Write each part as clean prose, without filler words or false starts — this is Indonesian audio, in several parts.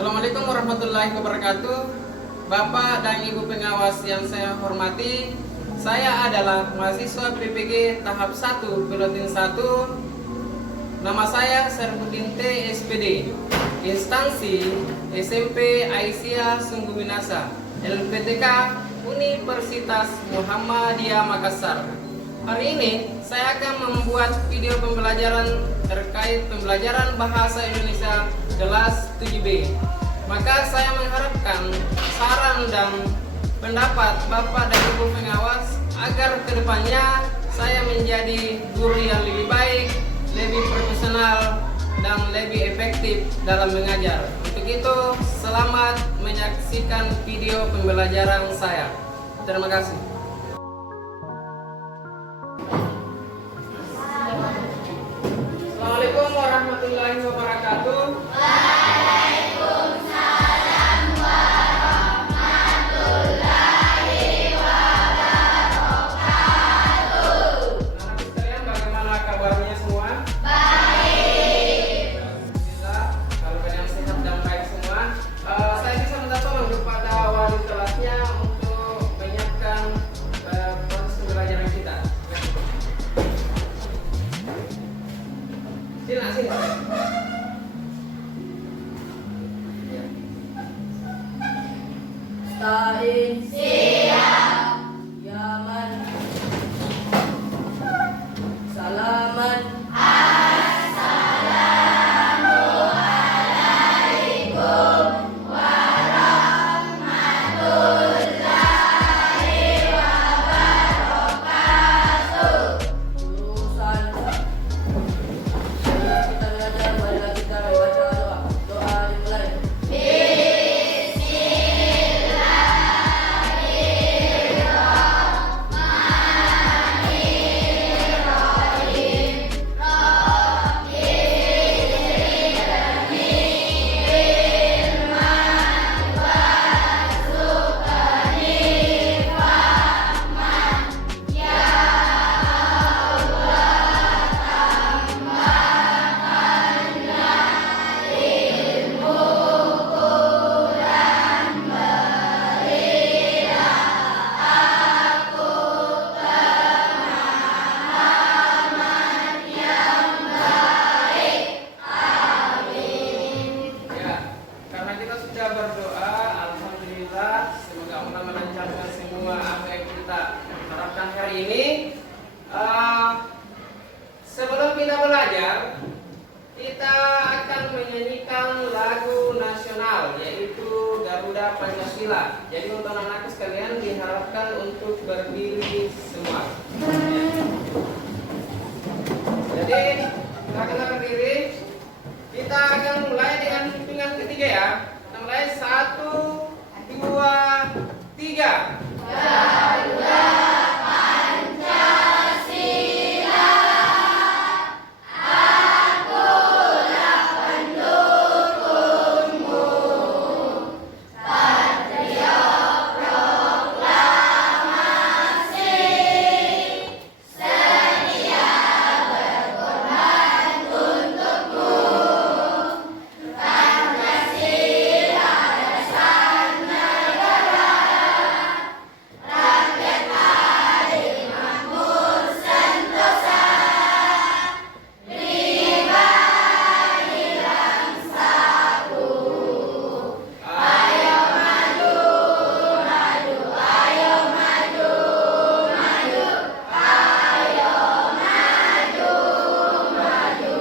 Assalamualaikum warahmatullahi wabarakatuh. Bapak dan Ibu pengawas yang saya hormati, saya adalah mahasiswa PPG tahap 1 Pilotin 1. Nama saya Serbuddin T. SPD. Instansi SMP Aisyah Sungguh Minasa, LPTK Universitas Muhammadiyah Makassar. Hari ini saya akan membuat video pembelajaran terkait pembelajaran bahasa Indonesia kelas 7B. Maka saya mengharapkan saran dan pendapat Bapak dan Ibu pengawas agar kedepannya saya menjadi guru yang lebih baik, lebih profesional, dan lebih efektif dalam mengajar. Untuk itu, selamat menyaksikan video pembelajaran saya. Terima kasih. Assalamualaikum warahmatullahi wabarakatuh. Waalaikumsalam warahmatullahi wabarakatuh. Anak-anak sekalian, bagaimana kabarnya semua? Baik. Alhamdulillah, kalau kalian sehat dan baik semua. Saya bisa minta tolong kepada wali kelasnya untuk menyiapkan proses pembelajaran kita. Sini. Stain. Siap. Yaman. Salaman. Assalamualaikum warahmatullahi wabarakatuh. Urusan kita belajar, marilah kita baca doa. Doa dimulai. Ya, karena kita sudah berdoa, alhamdulillah, semoga Allah melancarkan semua apa yang kita harapkan hari ini. Sebelum kita belajar, kita akan menyanyikan lagu nasional, yaitu Garuda Pancasila. Jadi untuk anak-anak sekalian diharapkan untuk berdiri semua. Jadi silakan berdiri. Kita akan mulai dengan hitungan ketiga ya. Kita mulai 1, 2, 3. Garuda Pancasila, akulah pendukungmu. Patriot proklamasi, sedia berkorban untukmu. Pancasila dasar negara, rakyat adil makmur sentosa, pribadi bangsaku. Ayo maju, maju, ayo maju, maju, ayo maju, maju.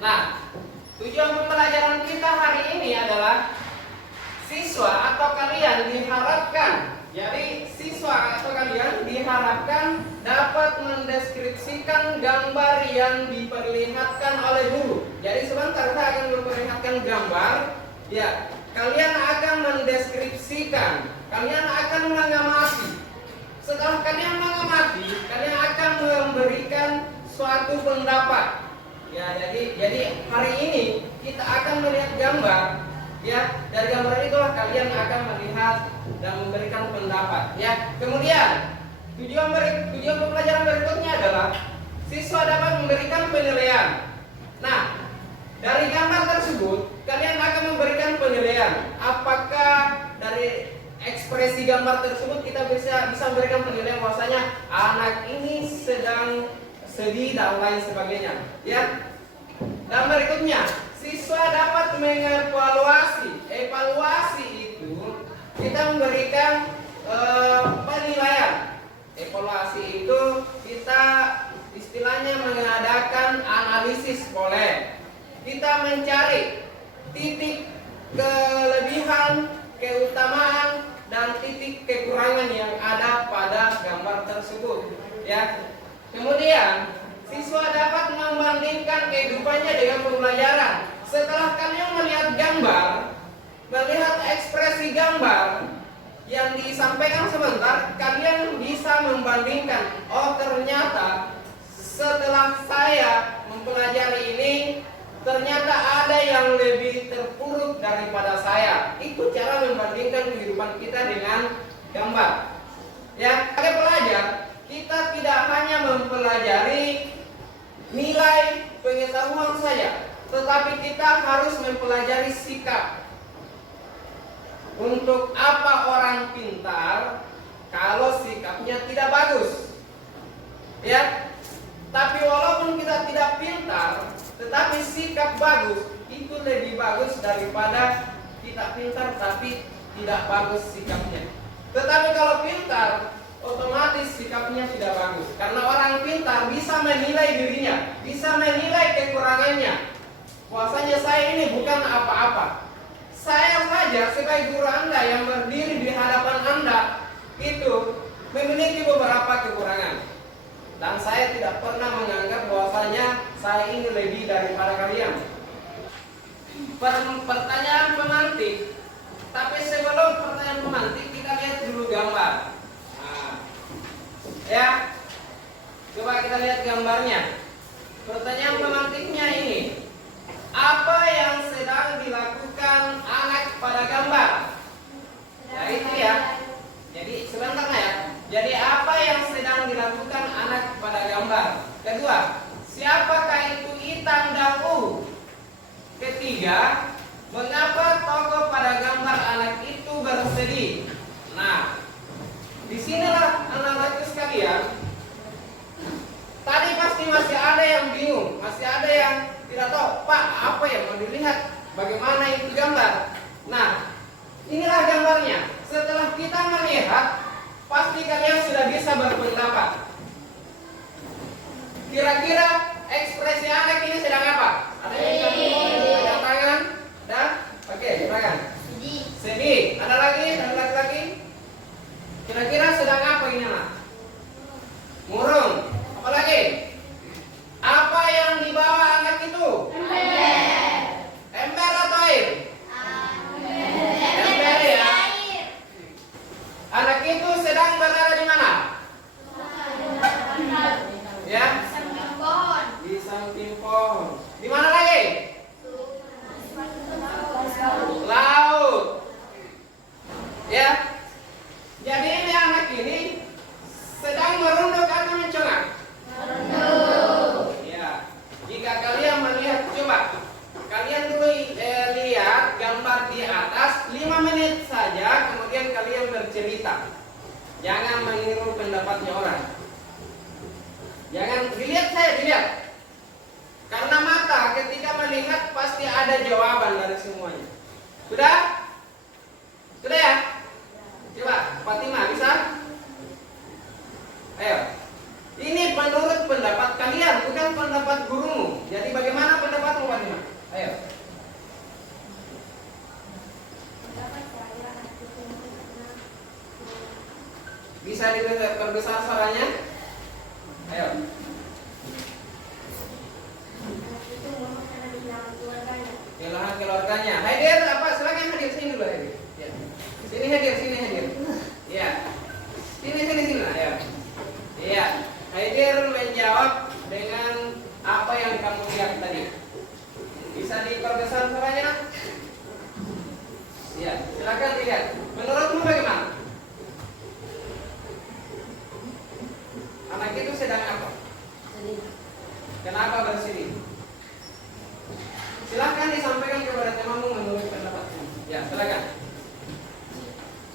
Nah, tujuan pembelajaran kita hari ini adalah siswa atau kalian diharapkan. Jadi siswa atau kalian diharapkan dapat mendeskripsikan gambar yang diperlihatkan oleh guru. Jadi sebentar saya akan memperlihatkan gambar. Ya, kalian akan mendeskripsikan, kalian akan mengamati. Setelah kalian mengamati, kalian akan memberikan suatu pendapat. Ya, jadi hari ini kita akan melihat gambar. Ya, dari gambar itulah kalian akan melihat dan memberikan pendapat. Ya, kemudian tujuan pembelajaran berikutnya adalah siswa dapat memberikan penilaian. Nah, dari gambar Kemudian, apakah dari ekspresi gambar tersebut kita bisa memberikan penilaian bahwasanya anak ini sedang sedih dan lain sebagainya, ya? Dan berikutnya, siswa dapat mengevaluasi. Evaluasi itu kita memberikan penilaian. Evaluasi itu kita istilahnya mengadakan analisis, boleh. Kita mencari titik kelebihan, keutamaan, dan titik kekurangan yang ada pada gambar tersebut, ya. Kemudian siswa dapat membandingkan kehidupannya dengan pembelajaran. Setelah kalian melihat gambar, melihat ekspresi gambar yang disampaikan sebentar, kalian bisa membandingkan. Oh, ternyata setelah saya mempelajari ini, ternyata ada yang lebih terpuruk daripada saya. Itu cara membandingkan kehidupan kita dengan gambar. Ya, sebagai pelajar, kita tidak hanya mempelajari nilai pengetahuan saja, tetapi kita harus mempelajari sikap. Untuk apa orang pintar kalau sikapnya tidak bagus? Ya, tapi walaupun kita tidak pintar, tetapi sikap bagus, itu lebih bagus daripada kita pintar tapi tidak bagus sikapnya. Tetapi kalau pintar, otomatis sikapnya tidak bagus. Karena orang pintar bisa menilai dirinya, bisa menilai kekurangannya. Bahwasanya saya ini bukan apa-apa. Saya saja sebagai guru Anda yang berdiri di hadapan Anda itu memiliki beberapa kekurangan. Dan saya tidak pernah menganggap bahwasanya saya ini lebih daripada kalian. Pertanyaan pemantik. Tapi sebelum pertanyaan pemantik, kita lihat dulu gambar. Nah, ya, coba kita lihat gambarnya. Pertanyaan pemantiknya ini. Apa yang sedang dilakukan anak pada gambar? Ya itu ya. Jadi sebentar ya. Jadi apa yang sedang dilakukan anak pada gambar? Kedua, siapakah itu Itang dan U? Ketiga, mengapa tokoh pada gambar anak itu bersedih? Nah, disinilah anak-anakku sekalian. Tadi pasti masih ada yang bingung, masih ada yang tidak tahu, Pak, apa yang mau dilihat? Bagaimana itu gambar? Nah, inilah gambarnya. Setelah kita melihat, pasti kalian sudah bisa berpendapat. Kira-kira ekspresi anak ini sedang apa? Ada yang bisa tangan? Dan oke, silakan. Sedih. Ada lagi? Ada lagi? Kira-kira sedang apa ini anak? Murung. Apa lagi? Apa yang dibawa anak itu? Ember atau air? Ember ya. Anak itu sedang berada di mana? Ya? Di samping pohon. Di mana lagi? Laut. Ya. Jadi ini anak ini sedang merunduk atau mencongak? Ya. Jika kalian melihat, coba kalian dulu lihat gambar di atas 5 menit saja, kemudian kalian bercerita. Jangan meniru pendapatnya orang. Jangan dilihat saya, dilihat. Karena mata ketika melihat pasti ada jawaban dari semuanya. Sudah? Sudah ya? Coba, Fatimah bisa? Ayo. Ini menurut pendapat kalian, bukan pendapat gurumu. Jadi bagaimana pendapatmu, Fatimah? Ayo. Bisa diperbesar suaranya? Ayo. Kehilangan keluarganya. Hadir apa? Silakan hadir sini dulu, hadir. Ya. Sini hadir, sini hadir. Ya. Sini. Ayo. Iya. Hadir menjawab dengan apa yang kamu lihat tadi. Bisa diperbesar suaranya? Iya. Silakan dilihat. Menurutmu bagaimana? Anak itu sedang apa? Kenapa bersedih? Silahkan disampaikan kepada temanmu menurut pendapatmu. Ya. Ya, silakan.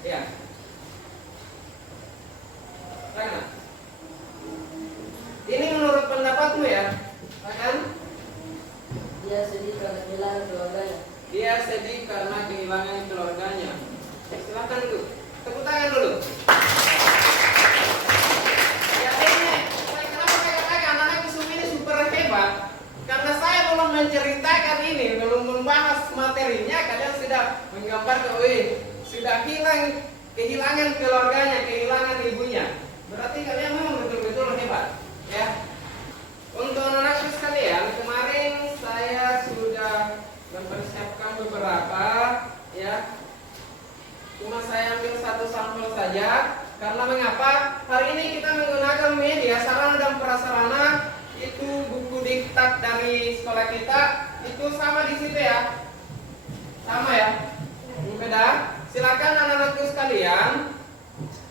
Ya. Silakan. Ini menurut pendapatmu ya? Silakan. Dia sedih karena kehilangan keluarganya. Dia sedih karena kehilangan keluarganya. Silakan tuh. Tepuk tangan dulu. Ya ini, kenapa saya katakan anak Kusum ini super hebat? Karena saya belum menceritakan ini, belum membahas materinya, kalian sudah menggambarkan, sudah kehilangan keluarganya, kehilangan ibunya. Berarti kalian memang betul-betul hebat, ya. Untuk anak-anakku sekalian, kemarin saya sudah mempersiapkan beberapa, ya. Cuma saya ambil satu sampel saja. Karena mengapa? Hari ini kita menggunakan media sarana dan prasarana. Itu buku diktat dari sekolah kita. Itu sama di situ ya. Sama ya. Beda. Silakan anak-anakku sekalian.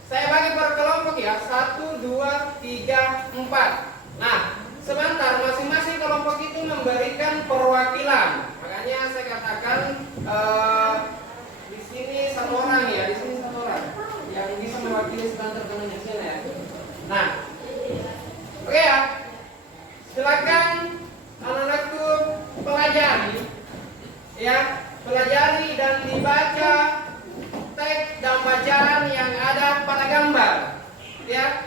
Saya bagi per kelompok ya. 1, 2, 3, 4. Nah, sebentar, masing-masing kelompok itu memberikan perwakilan. Makanya saya katakan di sini satu orang ya, di sini satu orang yang bisa mewakili sebentar Indonesia ya. Nah, oke ya. Silakan anak-anakku pelajari, ya, pelajari dan dibaca teks dan bacaan yang ada pada gambar, ya.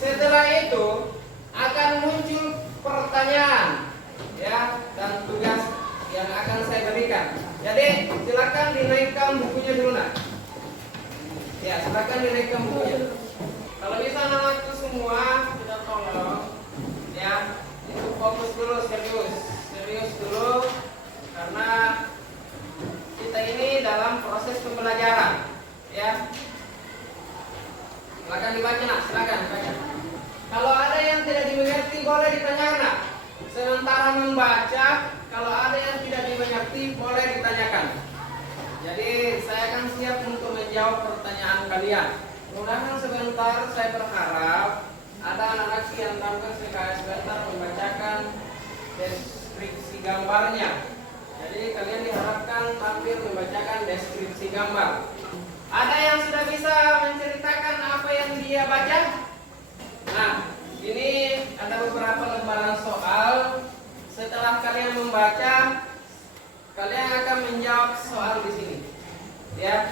Setelah itu akan muncul pertanyaan, ya, dan tugas yang akan saya berikan. Jadi silakan dinaikkan bukunya dulu nak. Ya, silakan dinaikkan bukunya. Kalau bisa anak-anakku semua kita tolong, ya, itu fokus dulu, serius dulu, karena kita ini dalam proses pembelajaran, ya. Silakan dibaca nak, silakan baca. Kalau ada yang tidak dimengerti boleh ditanyakan nak. Sementara membaca, kalau ada yang tidak dimengerti boleh ditanyakan. Jadi saya akan siap untuk menjawab pertanyaan kalian. Mudah-mudahan sebentar saya berharap ada anak-anak yang tampil sebentar membacakan deskripsi gambarnya. Jadi kalian diharapkan tampil membacakan deskripsi gambar. Ada yang sudah bisa menceritakan apa yang dia baca? Nah, ini ada beberapa lembaran soal. Setelah kalian membaca, kalian akan menjawab soal di sini, ya.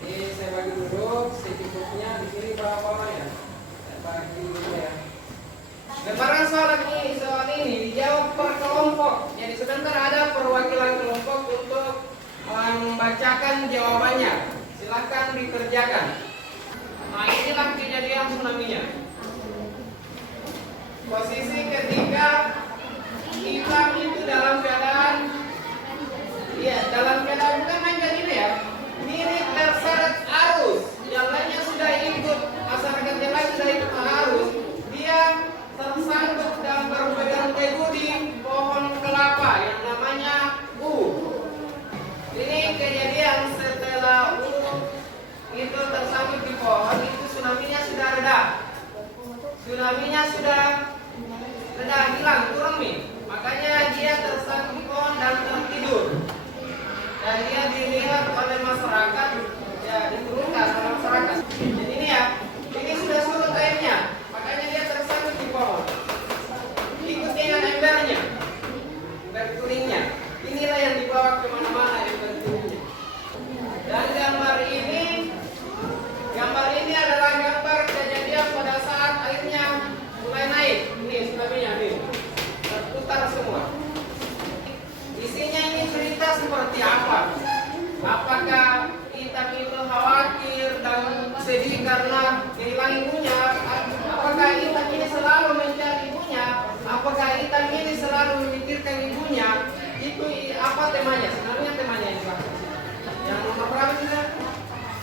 Jadi saya bagi dulu secukupnya di sini berapa orang ya? Saya bagi dulu ya. Lembaran soal ini dijawab per kelompok. Jadi sebentar ada perwakilan kelompok untuk membacakan jawabannya. Silakan dikerjakan. Nah, inilah kejadian tsunami-nya. Posisi ketika hitam itu dalam keadaan, ya, dalam keadaan bukan manjat ini ya, ini terseret arus. Yang lainnya sudah ikut, masyarakat yang lain sudah ikut arus. Dia tersangkut dan berpegang teguh di pohon kelapa yang namanya Ini kejadian setelah itu tersangkut di pohon, itu tsunami-nya sudah reda. Tsunami-nya sudah reda, hilang, turun nih. Makanya dia tersangkut di pohon dan tertidur. Dan dia dilihat oleh masyarakat, ya, diturunkan oleh masyarakat. Jadi ini ya, ini sudah surut airnya. Makanya dia tersangkut di pohon. Ikut dengan embernya, ember kuningnya. Inilah yang dibawa kemana-mana ember kuningnya. Dan gambar ini adalah gambar kejadian pada saat airnya mulai naik. Ini tsunami-nya nih, terputar semua. Isinya ini cerita seperti apa? Apakah Ethan itu khawatir dan sedih karena kehilangan ibunya? Apakah Ethan ini selalu mencari ibunya? Apakah Ethan ini selalu memikirkan ibunya? Itu apa temanya? Sebenarnya temanya ini Pak. Yang nomor berapa sih?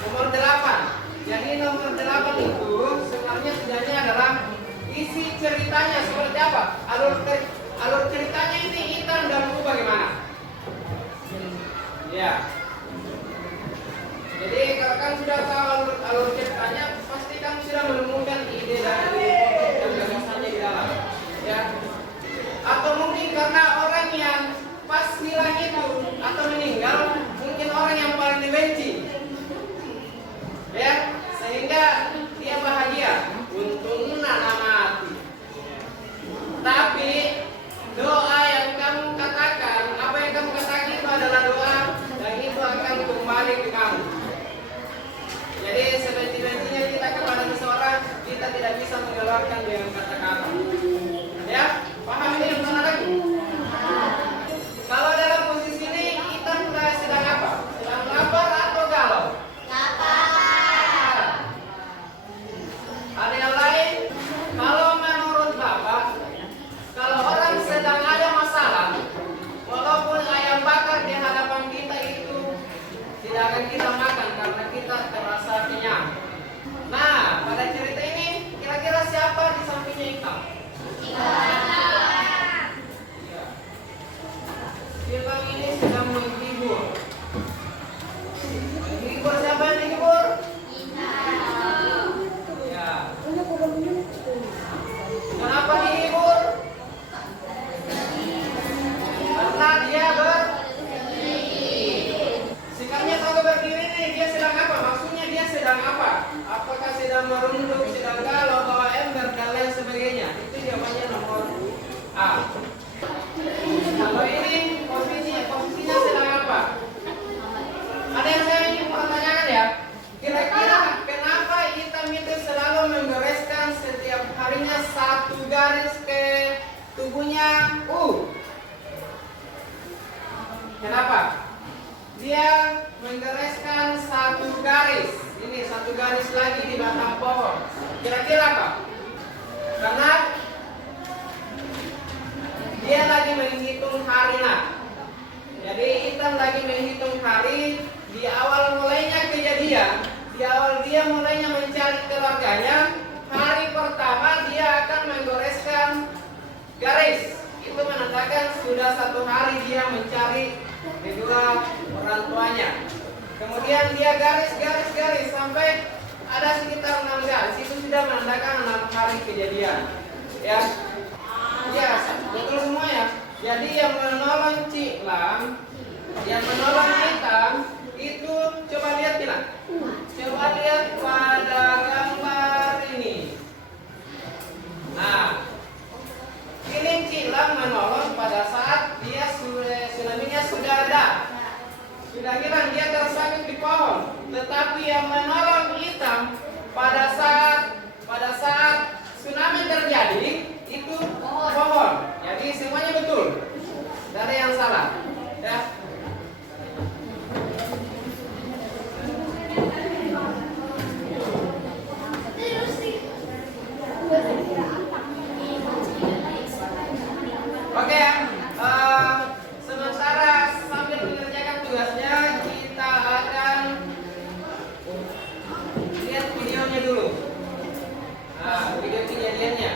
Nomor 8. Jadi nomor 8 itu sebenarnya tujuannya adalah isi ceritanya seperti apa? Alur ceritanya ini Ethan dan Bu bagaimana? Ya. Jadi kalau kan sudah tahu alur ceritanya, pasti kamu sudah menemukan ide dari pokok dan gagasannya di dalam. Ya. Atau mungkin karena orang yang pas hilang itu atau meninggal, mungkin orang tidak bisa mengeluarkan dengan kata-kata. Ya, paham ini yang mana lagi? Kalau dalam posisi ini kita sedang apa? Sedang lapar atau galau? Ada yang lain? Kalau menurut Bapak, kalau orang sedang ada masalah, walaupun ayam bakar di hadapan kita itu tidak akan kita makan karena kita terasa kenyang. Nah, pada cerita ini kira-kira siapa di sampingnya Ikam? Ikam ini sedang menghibur. Menghibur siapa yang dihibur? Ya. Kenapa dihibur? Karena dia sikapnya kalau berdiri nih, dia sedang apa? Maksudnya dia sedang apa? Apakah sedang merunduk, sedang galau, bawa ember dan lain sebagainya? Itu jawabannya nomor A. Kalau ini posisinya sedang apa? Ada yang saya ingin pertanyakan ya. Kira-kira kenapa hitam itu selalu membereskan setiap harinya satu garis ke tubuhnya U? Kenapa? Dia menggariskan satu garis. Ini satu garis lagi di batang pohon. Kira-kira apa? Karena dia lagi menghitung hari nak. Jadi hitam lagi menghitung hari. Di awal mulainya kejadian, di awal dia mulainya mencari keluarganya, hari pertama dia akan menggoreskan garis. Itu menandakan sudah satu hari dia mencari kedua orang tuanya. Kemudian dia garis sampai ada sekitar 6 garis. Itu sudah menandakan 6 hari kejadian. Ya, ya betul semua ya. Jadi yang menolong Ciklam, yang menolong hitam itu coba lihat bilang. Coba lihat pada gambar ini. Nah, ini Ciklam menolong pada saat dia tsunami-nya sudah ada. Sudah hilang, dia tersangkut di pohon. Tetapi yang menolong hitam pada saat tsunami terjadi itu pohon. Jadi semuanya betul. Tidak ada yang salah. Ya. Oke, sementara sambil mengerjakan tugasnya, kita akan lihat videonya dulu. Nah, video kejadiannya.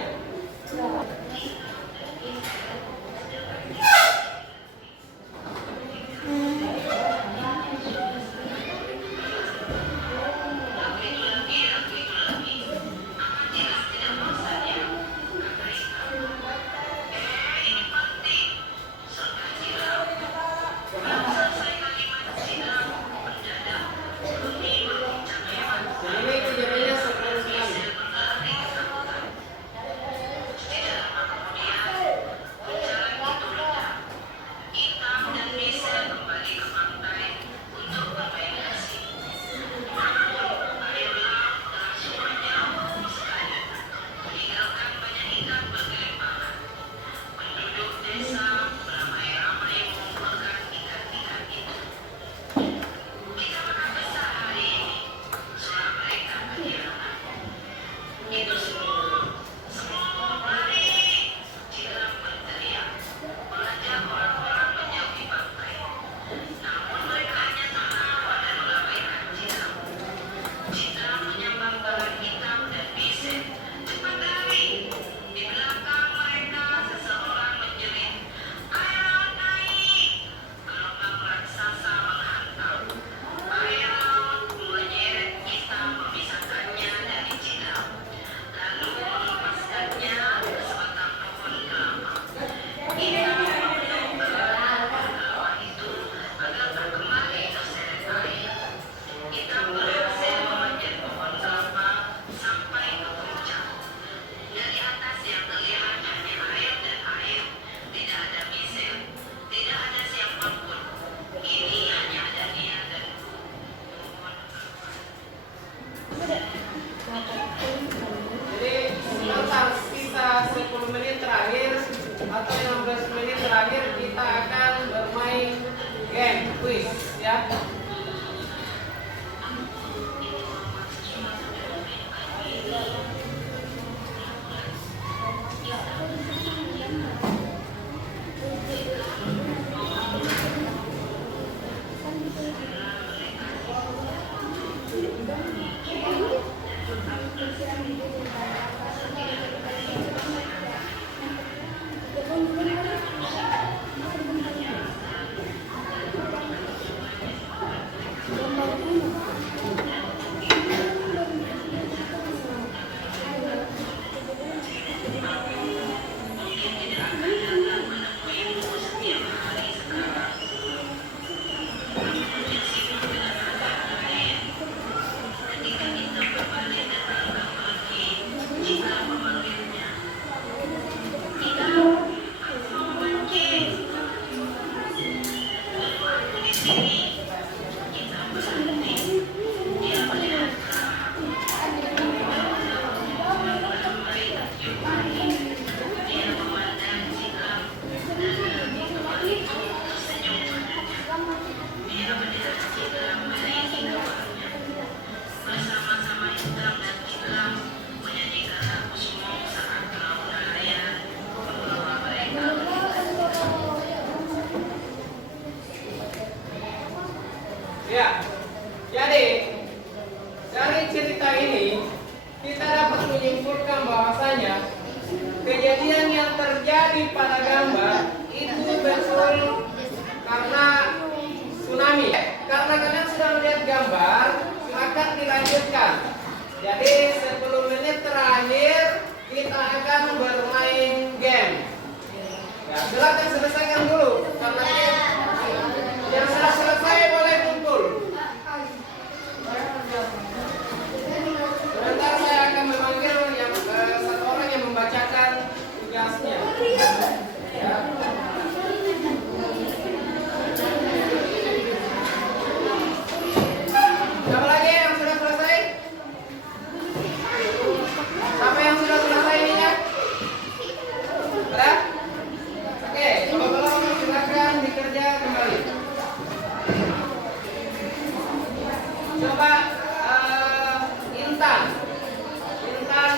Ya, jadi dari cerita ini kita dapat menyimpulkan bahwasanya kejadian yang terjadi pada gambar itu betul karena tsunami. Karena kalian sudah melihat gambar, silakan dilanjutkan. Jadi 10 menit terakhir kita akan bermain game. Ya, silakan selesaikan dulu karena yang sudah selesai boleh kumpul. Sebentar saya akan memanggil yang satu orang yang membacakan tugasnya. Ya. Siapa lagi yang sudah selesai? Siapa yang sudah selesai ini ya? Sudah? Oke, kalau belum silakan dikerja kembali. Coba Intan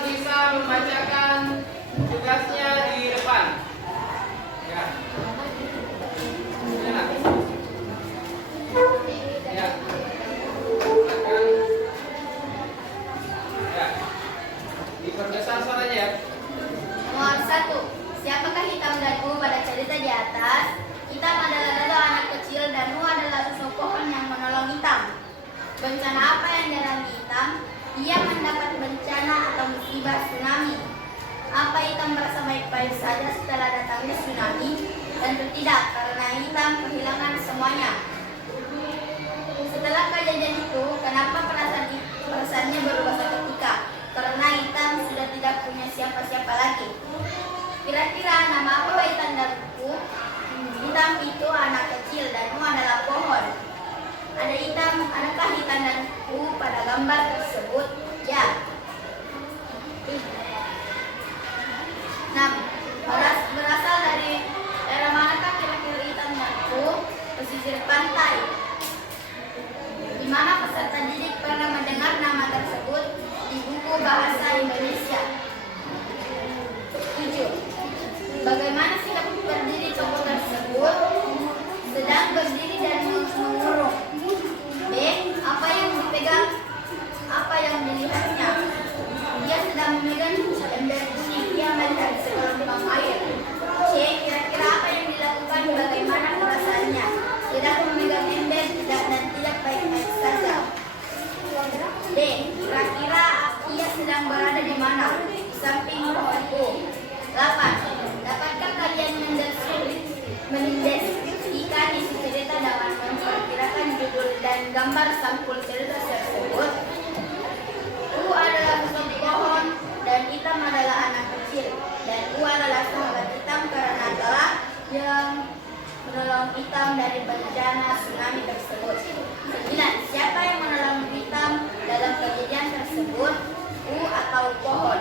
bisa membacakan tugasnya di depan. Ya. Ya. Silakan. Ya. Diperbesar suaranya ya. Nomor 1. Siapakah hitam dan U pada cerita di atas? Hitam adalah Dodo anak kecil dan U adalah sosok pohon yang menolong hitam. Bencana apa yang dialami hitam? Ia mendapat bencana atau musibah tsunami. Apa hitam merasa baik-baik saja setelah datangnya tsunami? Tentu tidak, karena hitam kehilangan semuanya. Setelah kejadian itu, kenapa perasaannya berubah seketika? Karena hitam sudah tidak punya siapa-siapa lagi. Kira-kira nama apa hitam dan U? Hitam itu anak kecil dan U adalah pohon. Adakah hitam dan U pada gambar tersebut? Ya. 6. Berasal dari daerah manakah kira-kira hitam dan U? Pesisir pantai. Di mana peserta didik pernah mendengar nama tersebut? Di buku bahasa Indonesia. 7. Bagaimana sikap berdiri tokoh tersebut? Sedang berdiri dan mengurung. B. Apa yang dipegang? Apa yang dilihatnya? Dia sedang memegang ember kuning. Dia melihat segelombang air. C. Kira-kira apa yang dilakukan? Bagaimana perasaannya? Tidak memegang ember dan tidak baik-baik saja. D. Kira-kira ia sedang berada di mana? Di samping pohonku. 8. Dapatkah kalian mendeskripsikan isi cerita dengan memperkirakan judul dan gambar sampul cerita tersebut? U adalah sosok pohon dan hitam adalah anak kecil, dan U adalah sahabat hitam karena telah yang menolong hitam dari bencana tsunami tersebut. 9. Siapa yang menolong hitam dalam kejadian tersebut? U atau pohon?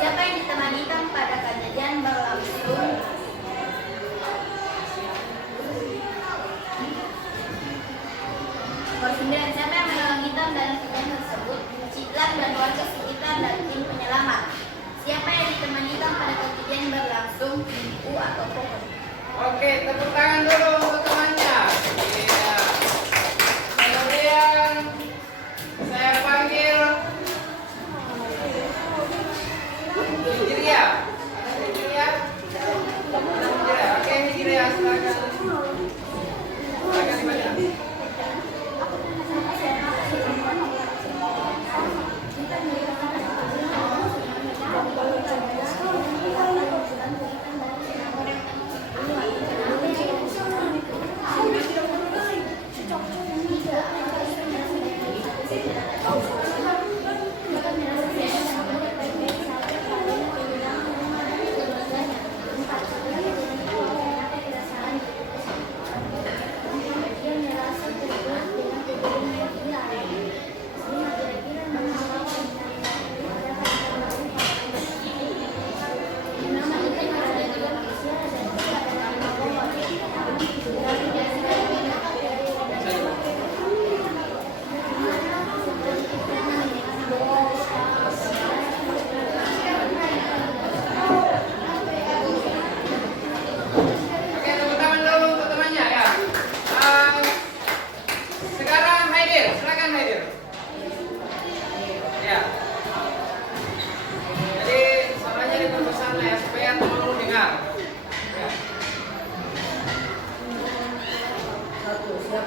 Siapa yang ditemani hitam pada kejadian berlangsung? Nomor 9. Siapa yang menolong hitam dalam kejadian tersebut? Citlan dan warga sekitar dan tim penyelamat. Siapa yang ditemani hitam pada kejadian berlangsung? U atau pohon? Oke, tepuk tangan dulu untuk temannya. Iya. Kemudian saya panggil Hijriah. Ada Hijriah? Oke, Hijriah, silakan. Silakan dibaca.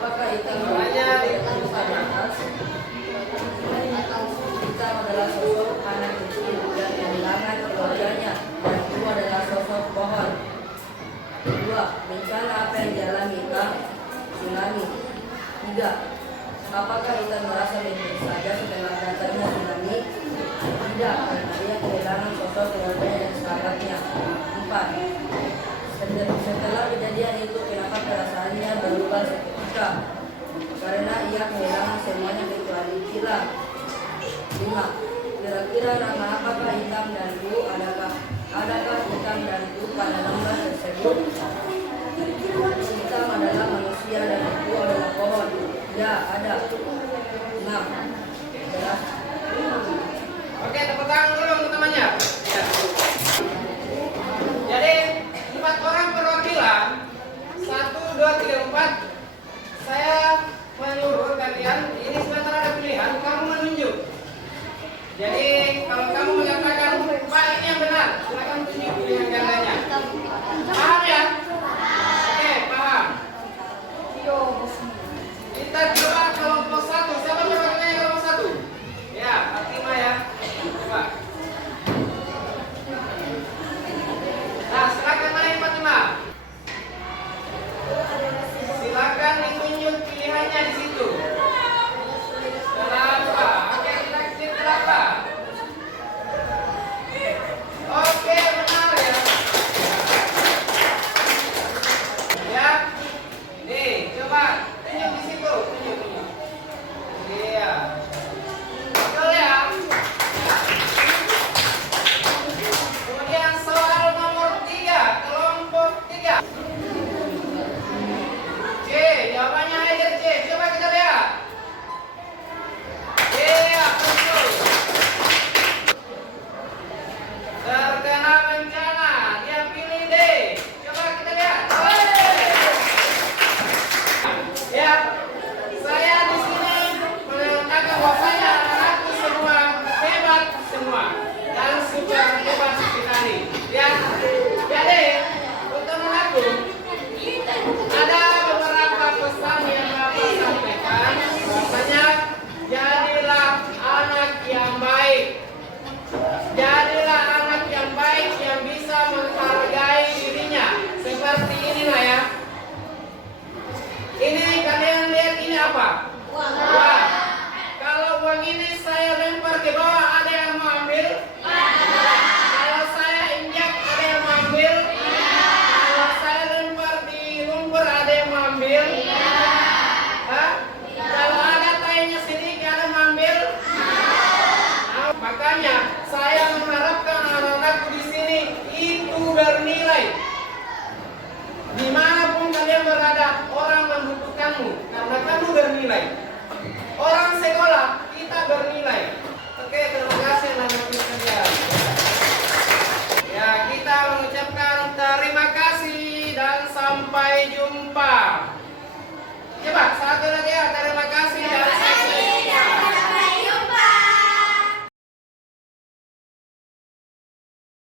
Apakah hitam Soalnya di atas? Hitam adalah sosok anak kecil yang kehilangan keluarganya, dan itu adalah sosok pohon. Dua, bencana apa yang dialami hitam? Tsunami. Tiga, apakah hitam merasa baik-baik saja setelah datangnya tsunami? Tidak, karena dia kehilangan sosok keluarganya dan sahabatnya. Empat, setelah kejadian itu kenapa perasaannya berubah seketika? Karena ia kehilangan semuanya kecuali kilat. 5. Kira-kira nama apakah hitam dan biru? Adakah hitam dan biru pada lembar tersebut? Hitam adalah manusia dan biru adalah pohon. Ya, ada. 6. Jelas. Oke, tepuk tangan dulu untuk temannya. Ya. Jadi 4 orang perwakilan 1, 2, 3, 4. Saya menyuruh kalian, ini sebentar ada pilihan, kamu menunjuk. Jadi kalau kamu mengatakan Pak ini yang benar, silakan tunjuk pilihan gandanya. Paham ya? Oke, paham. Kita coba kelompok 1. Siapa perwakilannya kelompok 1? Ya, Fatima ya. Coba. Nah, silakan main Fatima. Silakan ditunjuk pilihannya di situ. Kenapa? Oke, kita klik kenapa? Oke, benar ya. Ya. Nih, coba tunjuk di situ, tunjuk. Iya. Betul ya? Kemudian soal nomor 3, kelompok 3. C, jawabannya aja C. Coba kita lihat. Iya, betul. Terkena bencana, dia pilih D. Coba kita lihat. Ya, saya di sini mengatakan bahwasanya anak-anakku semua hebat semua dan super hebat sekali. Ya, jadi untuk mengaku ada beberapa pesan yang Bapak sampaikan, bahwasanya jadilah anak yang baik. Jadilah anak yang baik yang bisa menghargai dirinya. Seperti inilah ya. Ini kalian lihat ini apa? Wah. Kalau uang ini saya lempar ke bawah, ada yang mau ambil? Kalau saya injak, ada yang mau ambil? Kalau saya lempar di lumpur, ada yang mau ambil? Hah? Kalau ada tainya sedikit, ada yang mau ambil? Nah, makanya saya mengharapkan anak-anakku di sini itu bernilai. Dimanapun kalian berada, orang membutuhkanmu karena kamu bernilai. Orang sekolah, kita bernilai. Oke, terima kasih anak-anak sekalian. Ya, kita mengucapkan terima kasih dan sampai jumpa. Coba, satu lagi ya, terima kasih.